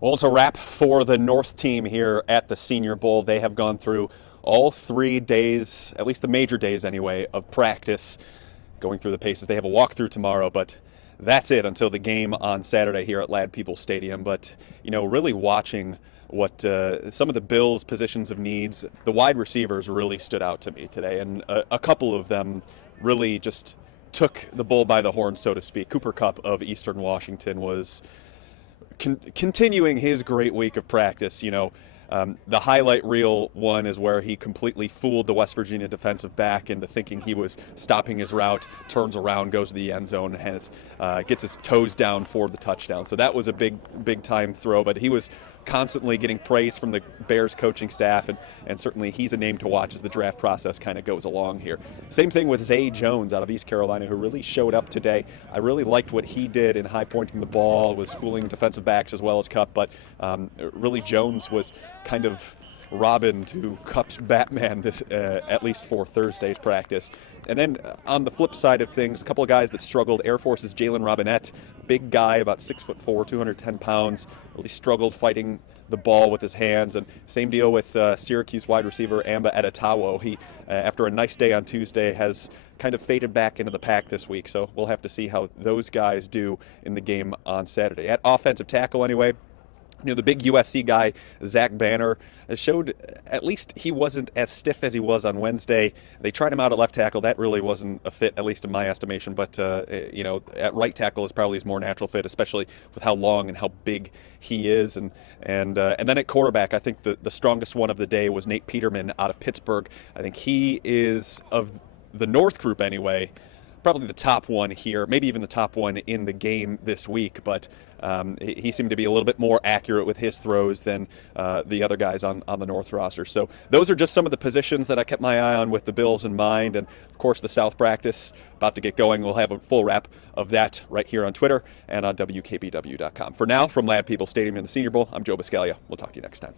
Well, it's a wrap for the North team here at the Senior Bowl. They have gone through all 3 days, at least the major days anyway, of practice, going through the paces. They have a walkthrough tomorrow, but that's it until the game on Saturday here at Lad People Stadium. But, really watching what some of the Bills' positions of needs, the wide receivers really stood out to me today, and a couple of them really just took the bull by the horn, so to speak. Cooper Kupp of Eastern Washington was continuing his great week of practice. The highlight reel one is where he completely fooled the West Virginia defensive back into thinking he was stopping his route, turns around, goes to the end zone, and gets his toes down for the touchdown. So that was a big time throw, but he was constantly getting praise from the Bears coaching staff, and certainly he's a name to watch as the draft process kind of goes along here. Same thing with Zay Jones out of East Carolina, who really showed up today. I really liked what he did in high pointing the ball, was fooling defensive backs as well as Kupp, but really Jones was kind of Robin to Kupp's Batman this at least for Thursday's practice. And then on the flip side of things, a couple of guys that struggled. Air Force's Jalen Robinette, big guy, about 6'4", 210 pounds, really struggled fighting the ball with his hands. And same deal with Syracuse wide receiver Amba Edetawo. He, after a nice day on Tuesday, has kind of faded back into the pack this week. So we'll have to see how those guys do in the game on Saturday. At offensive tackle anyway, the big USC guy, Zach Banner, showed at least he wasn't as stiff as he was on Wednesday. They tried him out at left tackle. That really wasn't a fit, at least in my estimation. But, at right tackle is probably his more natural fit, especially with how long and how big he is. And then at quarterback, I think the strongest one of the day was Nate Peterman out of Pittsburgh. I think he is, of the North group anyway, probably the top one here, maybe even the top one in the game this week, but he seemed to be a little bit more accurate with his throws than the other guys on the North roster. So those are just some of the positions that I kept my eye on with the Bills in mind, and of course the South practice about to get going. We'll have a full wrap of that right here on Twitter and on WKBW.com. For now, from Lad People Stadium in the Senior Bowl, I'm Joe Buscaglia. We'll talk to you next time.